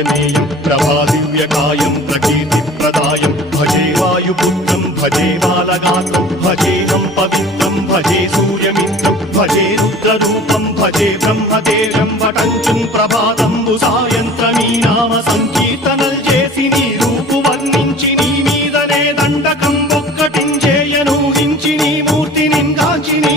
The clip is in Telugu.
ఆంజనేయం ప్రభాదివ్యకాయం ప్రకీర్తిప్రదాయం భజే వాయుపుత్రం భజే బాలగాత్రం భజేహం పవిత్రం భజే సూర్యమిత్రం భజే రుద్రరూపం భజే బ్రహ్మదేవం వటంచున్ ప్రభాతంబు సాయంత్రమీ నామ సంకీర్తనల్ చేసి నీ రూపు వర్ణించి నీ మీదనే దండకం ఒక్కటించేయనూహించి నీ మూర్తిని గాంచి నీ